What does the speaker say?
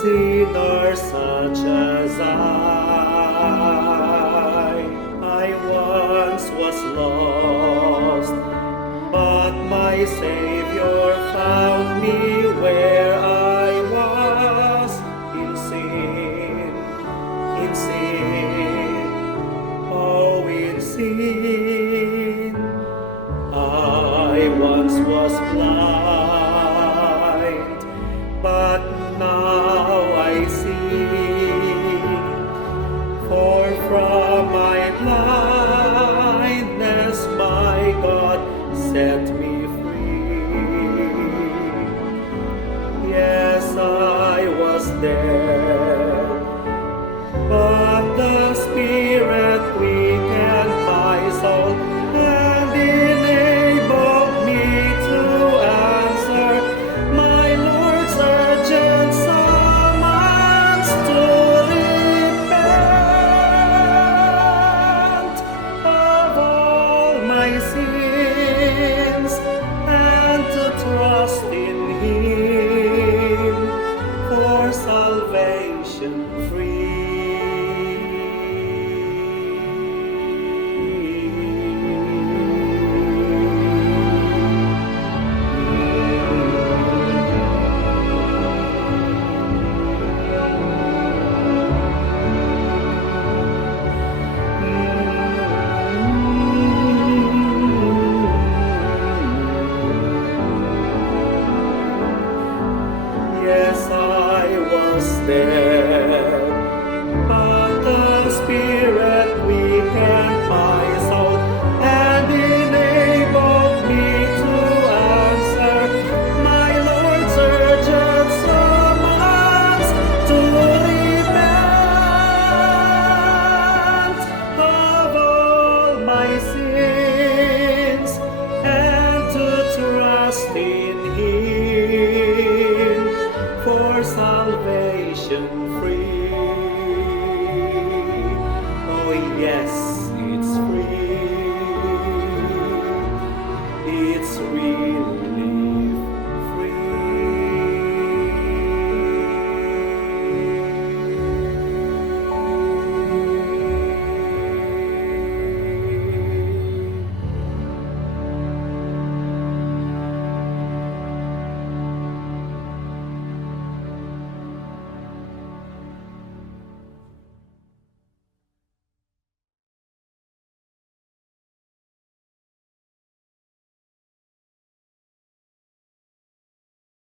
sinner such as I once was lost, but my Savior found me where I was in sin, oh in sin. I once was blind, but now I see, for from my blindness my God set me free. Yes, I was dead, but the Spirit quickened my soul and enabled me to answer my Lord's urgent summons to repent of all my sins and to trust in Him for salvation free. Yes, I was dead, but the Spirit quickened my soul and enabled me to answer my Lord's urgent summons to repent of all my sins and to trust in Him for salvation